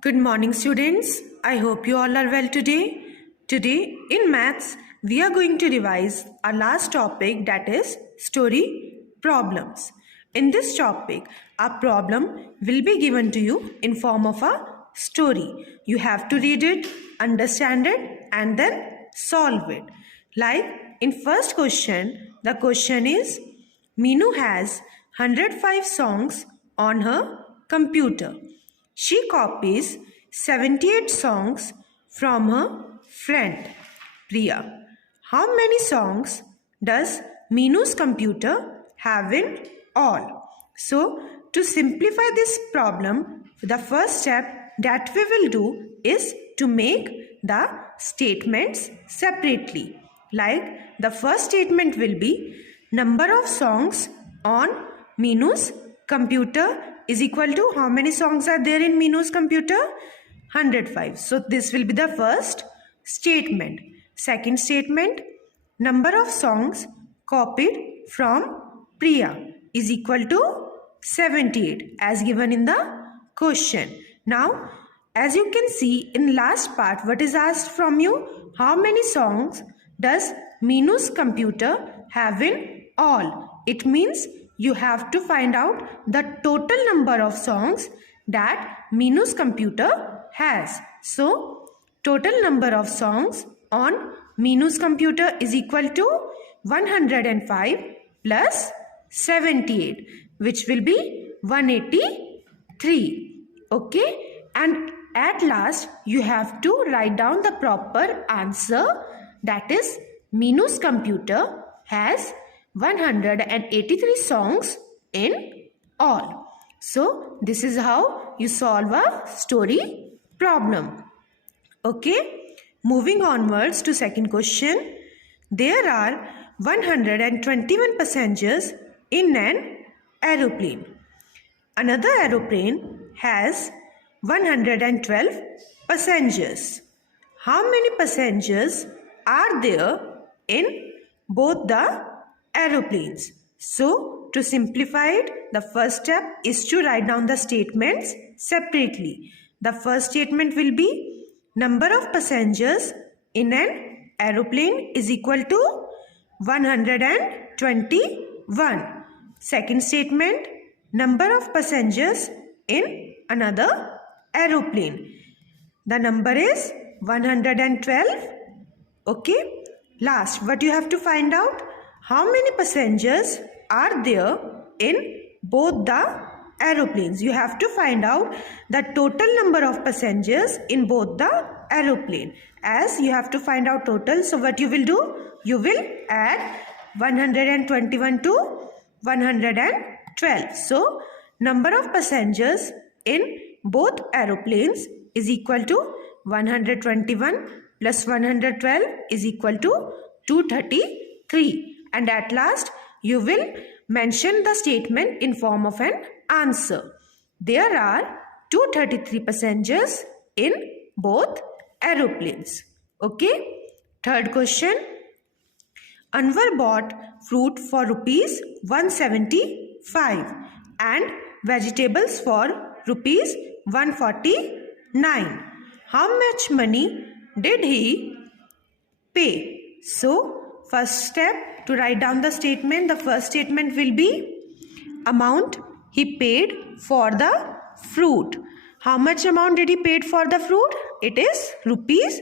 Good morning, students. I hope you all are well today. Today, in maths, we are going to revise our last topic, that is story problems. In this topic, a problem will be given to you in form of a story. You have to read it, understand it, and then solve it. Like in first question, the question is, Meenu has 105 songs on her computer. She copies 78 songs from her friend Priya. How many songs does Meenu's computer have in all? So, to simplify this problem, the first step that we will do is to make the statements separately. Like the first statement will be number of songs on Meenu's computer is equal to how many songs are there in Meenu's computer? 105. So this will be the first statement. Second statement, number of songs copied from Priya is equal to 78 as given in the question. Now, as you can see in last part, what is asked from you? How many songs does Meenu's computer have in all? It means you have to find out the total number of songs that Meenu's computer has. So, total number of songs on Meenu's computer is equal to 105 plus 78, which will be 183. Okay, and at last you have to write down the proper answer, that is Meenu's computer has 183 songs in all. So this is how you solve a story problem. Okay, moving onwards to second question. There are 121 passengers in an aeroplane. Another aeroplane has 112 passengers. How many passengers are there in both the aeroplanes? So, to simplify it, the first step is to write down the statements separately. The first statement will be number of passengers in an aeroplane is equal to 121. Second statement, number of passengers in another aeroplane. The number is 112. Okay. Last, what you have to find out? How many passengers are there in both the aeroplanes? You have to find out the total number of passengers in both the aeroplane. As you have to find out total, so what you will do? You will add 121 to 112. So, number of passengers in both aeroplanes is equal to 121 plus 112 is equal to 233. And at last, you will mention the statement in form of an answer. There are 233 passengers in both aeroplanes. Okay. Third question. Anwar bought fruit for rupees 175 and vegetables for rupees 149. How much money did he pay? So, first step, to write down the statement, the first statement will be amount he paid for the fruit. How much amount did he paid for the fruit? It is rupees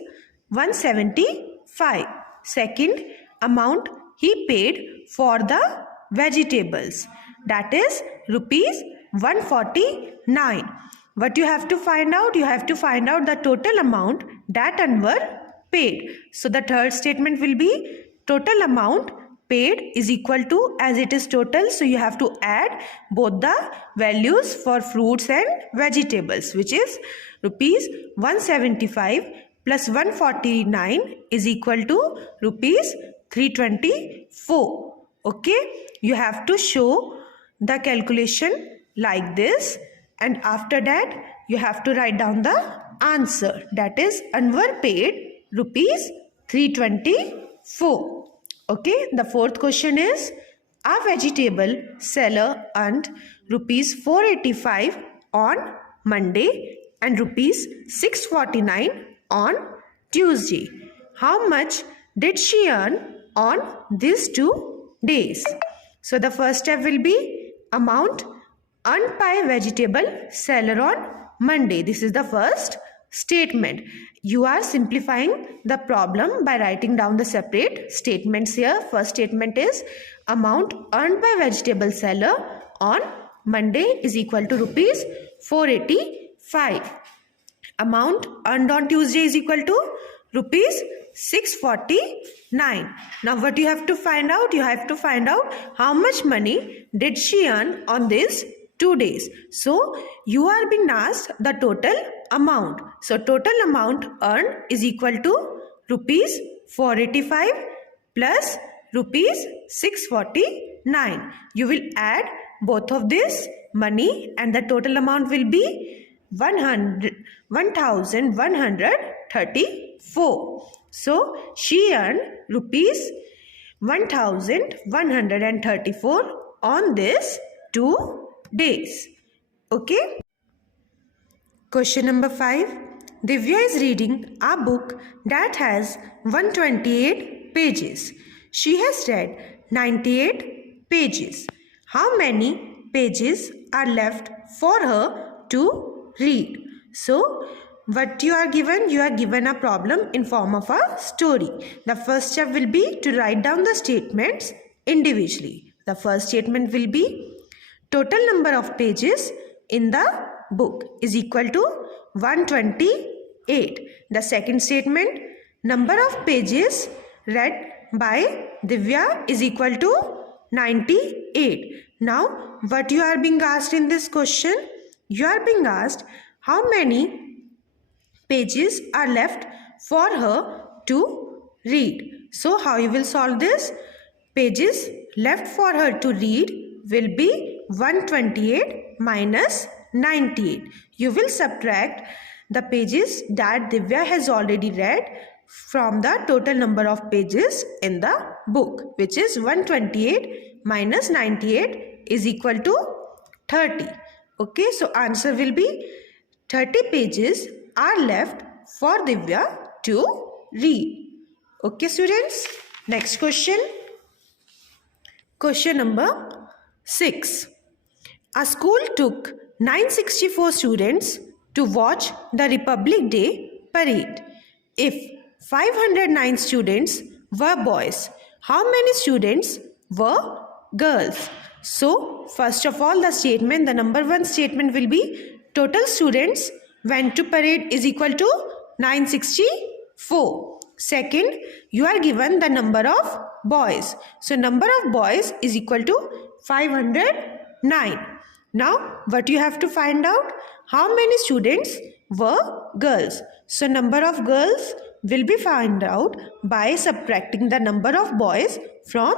175. Second, amount he paid for the vegetables, that is rupees 149. What you have to find out? You have to find out the total amount that Anwar paid. So the third statement will be total amount paid is equal to, as it is total, so you have to add both the values for fruits and vegetables, which is rupees 175 plus 149 is equal to rupees 324. Okay, you have to show the calculation like this, and after that you have to write down the answer, that is Anwar paid rupees 324. Okay, the fourth question is, a vegetable seller earned rupees 485 on Monday and rupees 649 on Tuesday. How much did she earn on these 2 days? So the first step will be amount earned by vegetable seller on Monday. This is the first statement. You are simplifying the problem by writing down the separate statements here. First statement is amount earned by vegetable seller on Monday is equal to rupees 485. Amount earned on Tuesday is equal to rupees 649. Now what you have to find out? You have to find out how much money did she earn on these 2 days. So you are being asked the total amount. So total amount earned is equal to rupees 485 plus rupees 649. You will add both of this money and the total amount will be 1134. So she earned rupees 1134 on this 2 days. Okay. Question number 5. Divya is reading a book that has 128 pages. She has read 98 pages. How many pages are left for her to read? So what you are given? You are given a problem in form of a story. The first step will be to write down the statements individually. The first statement will be total number of pages in the book is equal to 128. The second statement, number of pages read by Divya is equal to 98. Now what you are being asked in this question? You are being asked how many pages are left for her to read. So how you will solve this? Pages left for her to read will be 128 minus 98. You will subtract the pages that Divya has already read from the total number of pages in the book, which is 128 minus 98 is equal to 30. Okay, so answer will be 30 pages are left for Divya to read. Okay students, next question. Question number 6. A school took 964 students to watch the Republic Day parade. If 509 students were boys, how many students were girls? So first of all, the number 1 statement will be total students went to parade is equal to 964. Second, you are given the number of boys. So number of boys is equal to 509. Now what you have to find out? How many students were girls? So number of girls will be found out by subtracting the number of boys from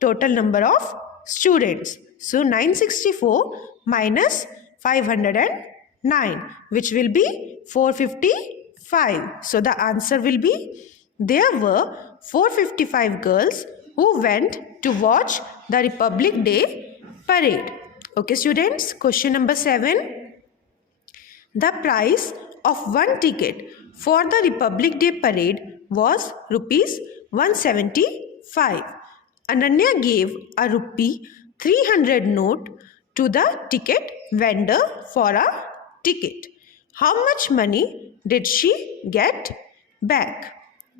total number of students. So 964 minus 509, which will be 455. So the answer will be there were 455 girls who went to watch the Republic Day parade. Okay students, question number 7. The price of one ticket for the Republic Day parade was rupees 175. Ananya gave a rupee 300 note to the ticket vendor for a ticket. How much money did she get back?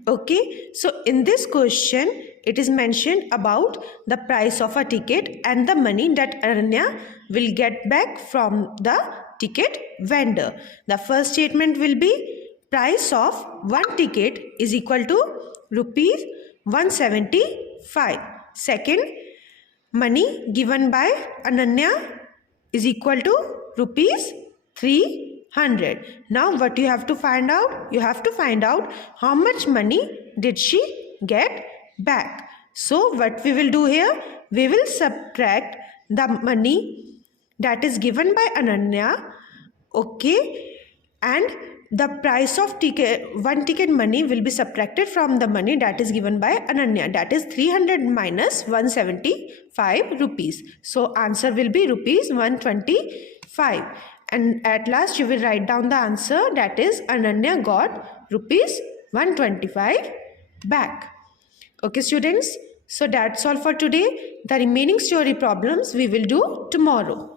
Okay, so in this question, it is mentioned about the price of a ticket and the money that Ananya will get back from the ticket vendor. The first statement will be price of one ticket is equal to rupees 175. Second, money given by Ananya is equal to rupees 300. Now what you have to find out? You have to find out how much money did she get back. So what we will do here? We will subtract the money that is given by Ananya. Okay, and the price of one ticket money will be subtracted from the money that is given by Ananya, that is 300 minus 175 rupees. So answer will be rupees 125. and at last you will write down the answer, that is Ananya got rupees 125 back. Okay students, so that's all for today. The remaining story problems we will do tomorrow.